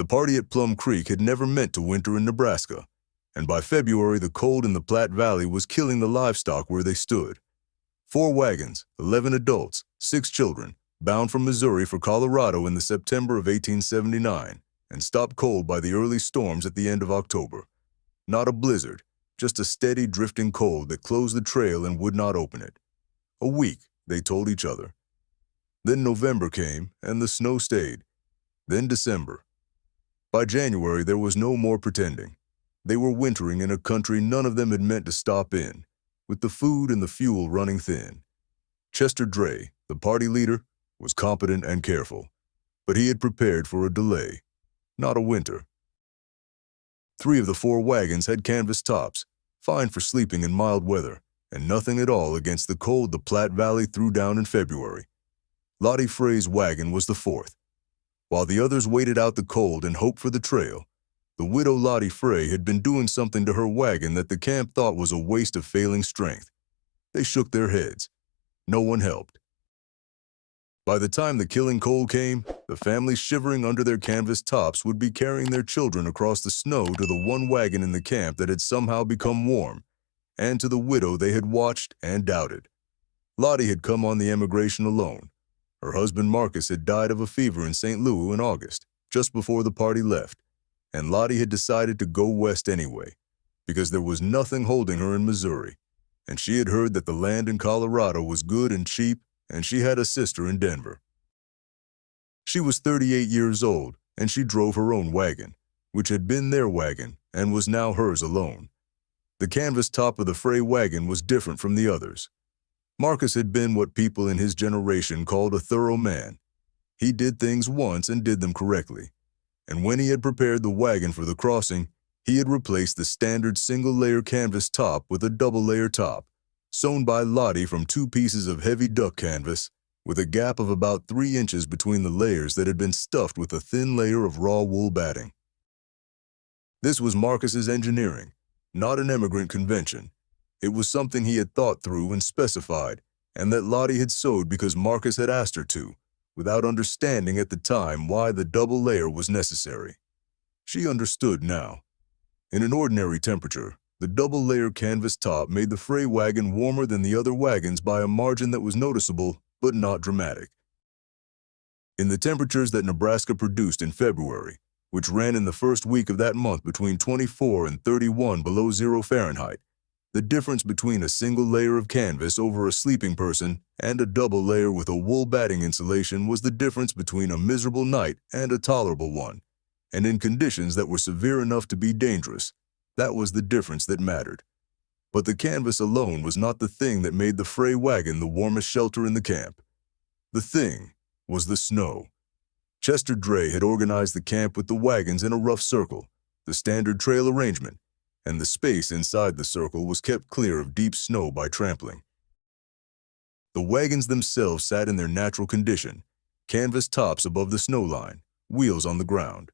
The party at Plum Creek had never meant to winter in Nebraska, and by February the cold in the Platte Valley was killing the livestock where they stood. 4 wagons, 11 adults, 6 children, bound from Missouri for Colorado in the September of 1879, and stopped cold by the early storms at the end of October. Not a blizzard, just a steady drifting cold that closed the trail and would not open it. A week, they told each other. Then November came, and the snow stayed. Then December. By January, there was no more pretending. They were wintering in a country none of them had meant to stop in, with the food and the fuel running thin. Chester Dray, the party leader, was competent and careful, but he had prepared for a delay, not a winter. 3 of the 4 wagons had canvas tops, fine for sleeping in mild weather, and nothing at all against the cold the Platte Valley threw down in February. Lottie Frey's wagon was the 4th. While the others waited out the cold and hoped for the trail, the widow Lottie Frey had been doing something to her wagon that the camp thought was a waste of failing strength. They shook their heads. No one helped. By the time the killing cold came, the family shivering under their canvas tops would be carrying their children across the snow to the one wagon in the camp that had somehow become warm, and to the widow they had watched and doubted. Lottie had come on the emigration alone. Her husband Marcus had died of a fever in St. Louis in August, just before the party left, and Lottie had decided to go west anyway, because there was nothing holding her in Missouri, and she had heard that the land in Colorado was good and cheap, and she had a sister in Denver. She was 38 years old, and she drove her own wagon, which had been their wagon and was now hers alone. The canvas top of the Frey wagon was different from the others. Marcus had been what people in his generation called a thorough man. He did things once and did them correctly, and when he had prepared the wagon for the crossing, he had replaced the standard single-layer canvas top with a double-layer top, sewn by Lottie from 2 pieces of heavy duck canvas, with a gap of about 3 inches between the layers that had been stuffed with a thin layer of raw wool batting. This was Marcus's engineering, not an emigrant convention. It was something he had thought through and specified, and that Lottie had sewed because Marcus had asked her to, without understanding at the time why the double layer was necessary. She understood now. In an ordinary temperature, the double-layer canvas top made the Frey wagon warmer than the other wagons by a margin that was noticeable, but not dramatic. In the temperatures that Nebraska produced in February, which ran in the first week of that month between 24 and 31 below 0 Fahrenheit, the difference between a single layer of canvas over a sleeping person and a double layer with a wool batting insulation was the difference between a miserable night and a tolerable one, and in conditions that were severe enough to be dangerous, that was the difference that mattered. But the canvas alone was not the thing that made the Frey wagon the warmest shelter in the camp. The thing was the snow. Chester Dray had organized the camp with the wagons in a rough circle, the standard trail arrangement, and the space inside the circle was kept clear of deep snow by trampling. The wagons themselves sat in their natural condition, canvas tops above the snow line, wheels on the ground.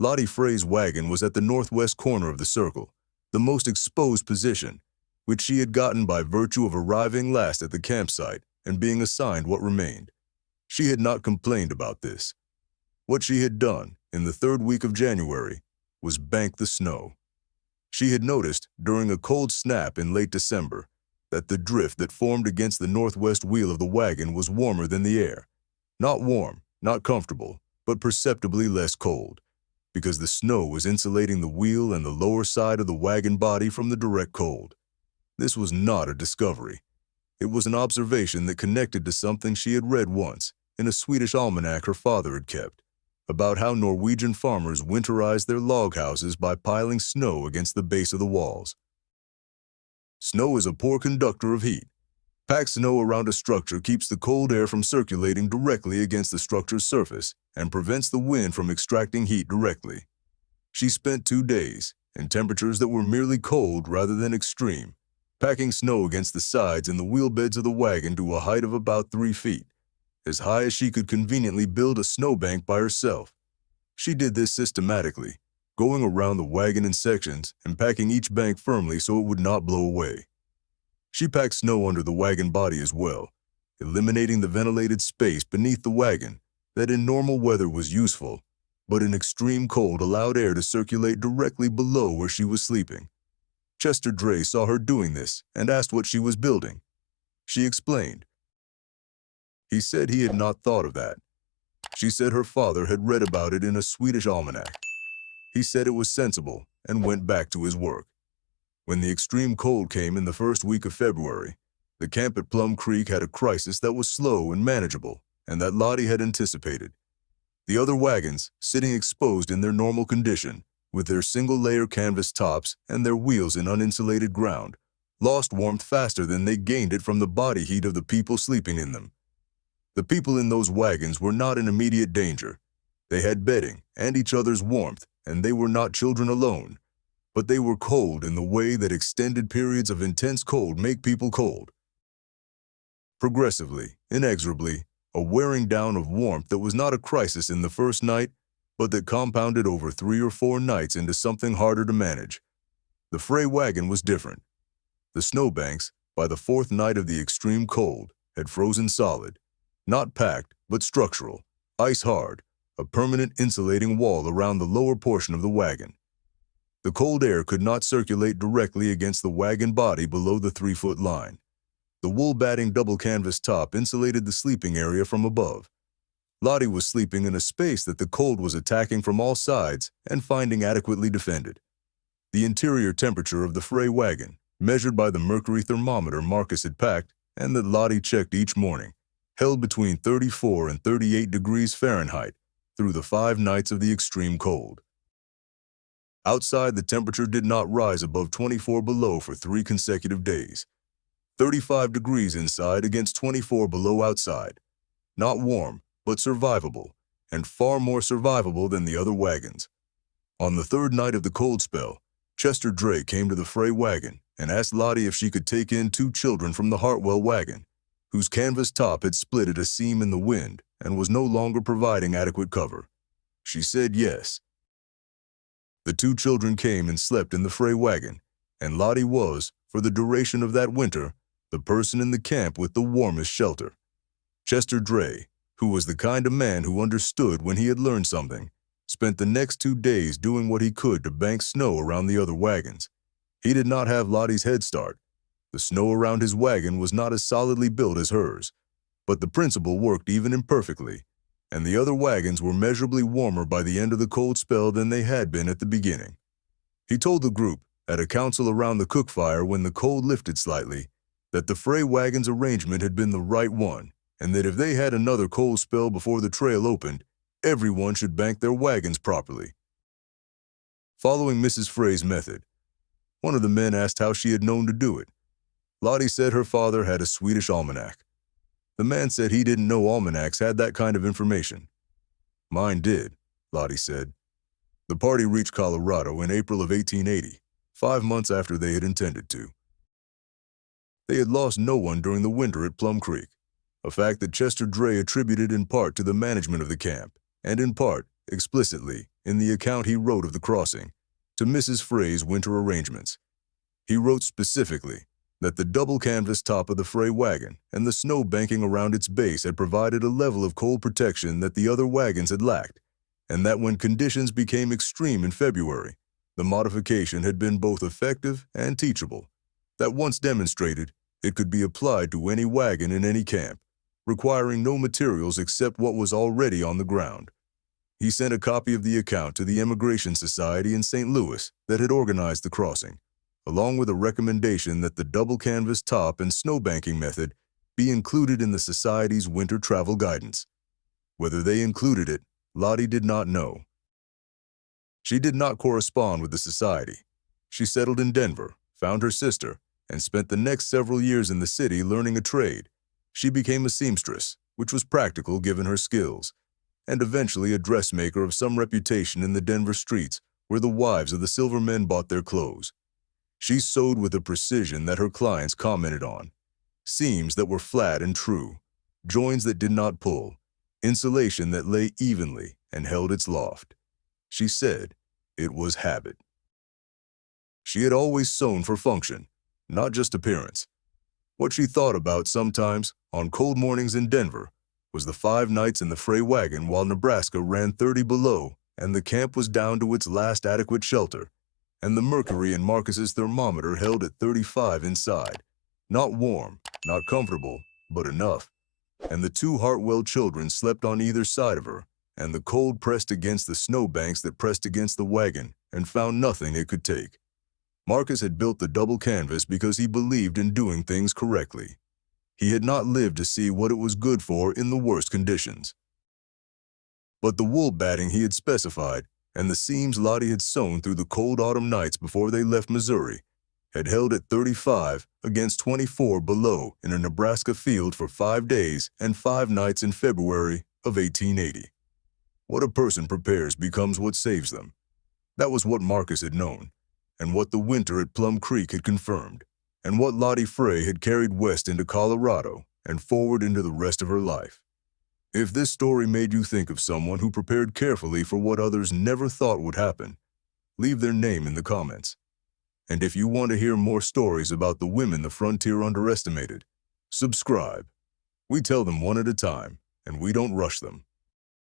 Lottie Frey's wagon was at the northwest corner of the circle, the most exposed position, which she had gotten by virtue of arriving last at the campsite and being assigned what remained. She had not complained about this. What she had done in the 3rd week of January was bank the snow. She had noticed, during a cold snap in late December, that the drift that formed against the northwest wheel of the wagon was warmer than the air. Not warm, not comfortable, but perceptibly less cold, because the snow was insulating the wheel and the lower side of the wagon body from the direct cold. This was not a discovery. It was an observation that connected to something she had read once in a Swedish almanac her father had kept, about how Norwegian farmers winterized their log houses by piling snow against the base of the walls. Snow is a poor conductor of heat. Packed snow around a structure keeps the cold air from circulating directly against the structure's surface and prevents the wind from extracting heat directly. She spent 2 days, in temperatures that were merely cold rather than extreme, packing snow against the sides and the wheel beds of the wagon to a height of about 3 feet, as high as she could conveniently build a snowbank by herself. She did this systematically, going around the wagon in sections and packing each bank firmly so it would not blow away. She packed snow under the wagon body as well, eliminating the ventilated space beneath the wagon that in normal weather was useful, but an extreme cold allowed air to circulate directly below where she was sleeping. Chester Dray saw her doing this and asked what she was building. She explained. He said he had not thought of that. She said her father had read about it in a Swedish almanac. He said it was sensible and went back to his work. When the extreme cold came in the first week of February, the camp at Plum Creek had a crisis that was slow and manageable, and that Lottie had anticipated. The other wagons, sitting exposed in their normal condition, with their single-layer canvas tops and their wheels in uninsulated ground, lost warmth faster than they gained it from the body heat of the people sleeping in them. The people in those wagons were not in immediate danger. They had bedding and each other's warmth, and they were not children alone. But they were cold in the way that extended periods of intense cold make people cold. Progressively, inexorably, a wearing down of warmth that was not a crisis in the first night, but that compounded over 3 or 4 nights into something harder to manage. The Frey wagon was different. The snowbanks, by the 4th night of the extreme cold, had frozen solid, not packed, but structural, ice hard, a permanent insulating wall around the lower portion of the wagon. The cold air could not circulate directly against the wagon body below the 3-foot line. The wool-batting double canvas top insulated the sleeping area from above. Lottie was sleeping in a space that the cold was attacking from all sides and finding adequately defended. The interior temperature of the Frey wagon, measured by the mercury thermometer Marcus had packed and that Lottie checked each morning, held between 34 and 38 degrees Fahrenheit through the 5 nights of the extreme cold. Outside, the temperature did not rise above 24 below for 3 consecutive days. 35 degrees inside against 24 below outside. Not warm, but survivable, and far more survivable than the other wagons. On the 3rd night of the cold spell, Chester Dray came to the Frey wagon and asked Lottie if she could take in 2 children from the Hartwell wagon, whose canvas top had split at a seam in the wind and was no longer providing adequate cover. She said yes. The 2 children came and slept in the Frey wagon, and Lottie was, for the duration of that winter, the person in the camp with the warmest shelter. Chester Dray, who was the kind of man who understood when he had learned something, spent the next 2 days doing what he could to bank snow around the other wagons. He did not have Lottie's head start. The snow around his wagon was not as solidly built as hers, but the principle worked even imperfectly, and the other wagons were measurably warmer by the end of the cold spell than they had been at the beginning. He told the group, at a council around the cook fire when the cold lifted slightly, that the Frey wagon's arrangement had been the right one, and that if they had another cold spell before the trail opened, everyone should bank their wagons properly. Following Mrs. Frey's method, one of the men asked how she had known to do it. Lottie said her father had a Swedish almanac. The man said he didn't know almanacs had that kind of information. Mine did, Lottie said. The party reached Colorado in April of 1880, 5 months after they had intended to. They had lost no one during the winter at Plum Creek, a fact that Chester Dray attributed in part to the management of the camp, and in part, explicitly, in the account he wrote of the crossing, to Mrs. Frey's winter arrangements. He wrote specifically that the double canvas top of the Frey wagon and the snow banking around its base had provided a level of cold protection that the other wagons had lacked, and that when conditions became extreme in February, the modification had been both effective and teachable, that once demonstrated, it could be applied to any wagon in any camp, requiring no materials except what was already on the ground. He sent a copy of the account to the Emigration Society in St. Louis that had organized the crossing, along with a recommendation that the double canvas top and snowbanking method be included in the Society's winter travel guidance. Whether they included it, Lottie did not know. She did not correspond with the Society. She settled in Denver, found her sister, and spent the next several years in the city learning a trade. She became a seamstress, which was practical given her skills, and eventually a dressmaker of some reputation in the Denver streets where the wives of the silver men bought their clothes. She sewed with a precision that her clients commented on. Seams that were flat and true, joins that did not pull, insulation that lay evenly and held its loft. She said it was habit. She had always sewn for function, not just appearance. What she thought about sometimes, on cold mornings in Denver, was the 5 nights in the Frey wagon while Nebraska ran 30 below and the camp was down to its last adequate shelter, and the mercury in Marcus's thermometer held at 35 inside. Not warm, not comfortable, but enough. And the two Hartwell children slept on either side of her, and the cold pressed against the snowbanks that pressed against the wagon and found nothing it could take. Marcus had built the double canvas because he believed in doing things correctly. He had not lived to see what it was good for in the worst conditions. But the wool batting he had specified, and the seams Lottie had sewn through the cold autumn nights before they left Missouri, had held at 35 against 24 below in a Nebraska field for 5 days and 5 nights in February of 1880. What a person prepares becomes what saves them. That was what Marcus had known, and what the winter at Plum Creek had confirmed, and what Lottie Frey had carried west into Colorado and forward into the rest of her life. If this story made you think of someone who prepared carefully for what others never thought would happen, leave their name in the comments. And if you want to hear more stories about the women the frontier underestimated, subscribe. We tell them one at a time, and we don't rush them.